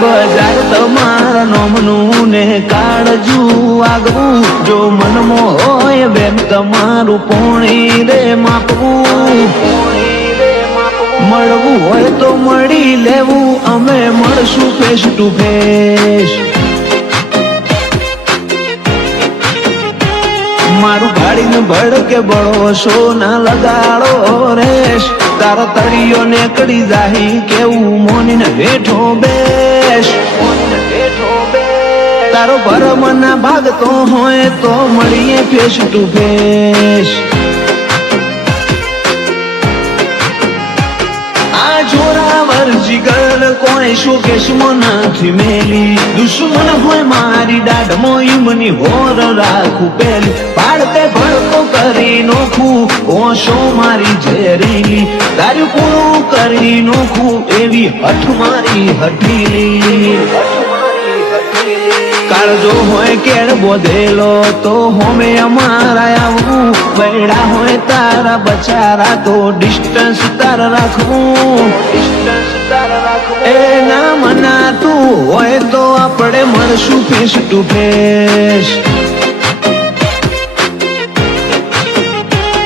બજાર તમારા નોમનું ને કાળજુ આગવું જો મનમાં હોય બેન તમારું પોણી રે માપવું મળવું હોય તો મળી લેવું અમે મળશું ફેસ ટુ ફેસ મારું ગાડીને ભડકે બળો સોના લગાડો રેશ તારો તળિયો ને કડી જાહી કેવું મોનીને બેઠો બેસ તારો ભરમના ભાગતો હોય તો મળીએ ફેસ ટુ ફેસ આ જોરાવર જીગર કોઈ શોકેશમાં નથી મેલી દુશ્મન હોય મારી દાઢમાં ઈમની હોર રાખું પેલી પાડતે ભડકો કરી નોખું ઓશો મારી ઝેરીલી તારું પૂરું કરી નોખું એવી હઠ મારી હઠીલી કાળજો હોય કેળ બોધેલો તો હોમે અમારા આવવું બૈડા હોય તારા બચારા તો ડિસ્ટન્સ તારા રાખવું એ ના મનાતું હોય તો આપણે મળશું ફેસ ટુ ફેસ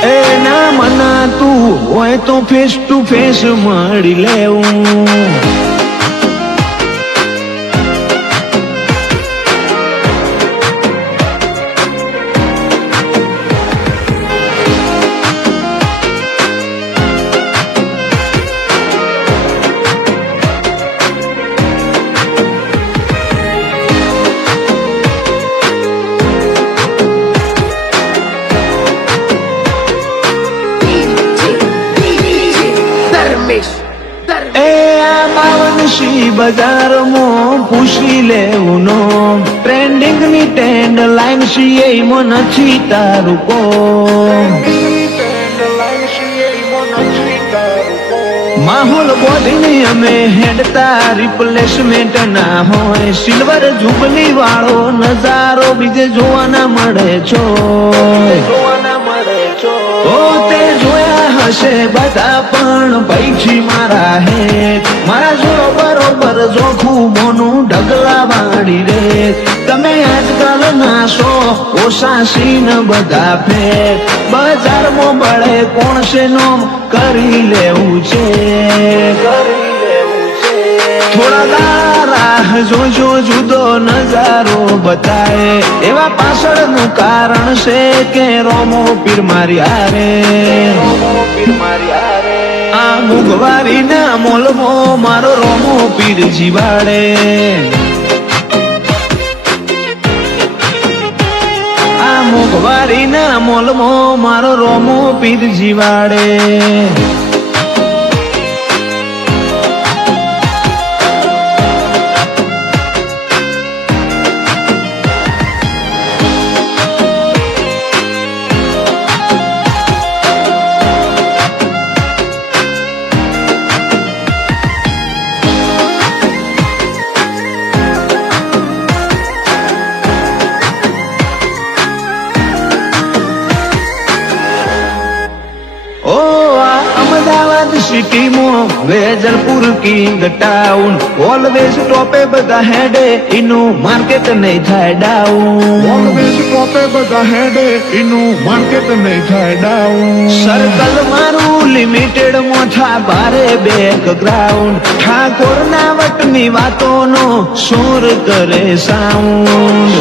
એ ના મનાતું હોય તો ફેસ ટુ ફેસ મળી લેવું બજારમાં પૂછી લેવું નો ટ્રેન્ડિંગ ની ટ્રેન્ડ લાઈન સીએમાં નથી તારું કોમ માહોલ બોલીને અમે હેડતા રિપ્લેસમેન્ટ ના હોય સિલ્વર જુબલી વાળો નજારો બીજે જોવાના મળે છો તે જોયા હશે બધા પણ પૈકી મારા હે મારા જોડો બરોબર જોખું મોનું ઢગલા વાળી રે તમે આજકાલ નાશો ઓસાસીન બધા ફેર બજારમાં બળે કોણ છે નોમ કરી લેવું છે થોડા દારા જોજો જુદો નજારો બતાએ એવા પાછળનું કારણ છે કે રોમો પીર મારી આરે આ મુગવારી ના મોલમાં મારો રોમો પીર જીવાડે આ મુગવારી ના મોલમાં મારો રોમો પીર જીવાડે સિટીમાં વેજલપુર કિંગ ટાઉન ઓલવેઝ ટોપે બધા હેડે એનું માર્કેટ નહીં થાય ડાઉન ઓલવેઝ ટોપે બધા હેડે એનું માર્કેટ નહીં થાય ડાઉન સર્કલ મારું લિમિટેડ મોથા ભારે બેકગ્રાઉન્ડ ઠાકોર ના વટની વાતોનો શોર કરે સાઉન્ડ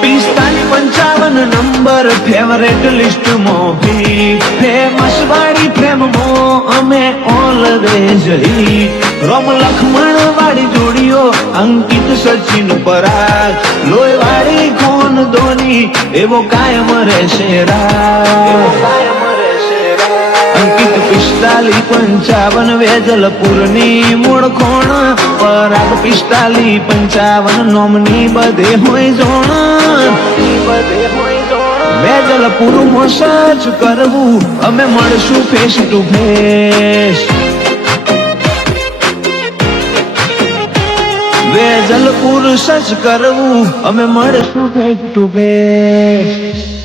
45-55 નંબર ફેવરેટ લિસ્ટમાં ભી ફેમસ વાળી ફેમમાં અમે ઓલવેઝ હિટ રોમ લખમણ વાળી જોડીઓ અંકિત સચિન પરાગ લોહી વાળી કોન ધોની એવો કાયમ રહેશે અંકિત 45-55 વેજલપુરની મૂળ ખોણ પરાગ 45-55 નોમની બધે હોય જોણ વેજલપુરમાં સર્ચ કરવું અમે મળશું face to face Vejalpur search કરવું અમે મળશું ફેસ ટુ ફેસ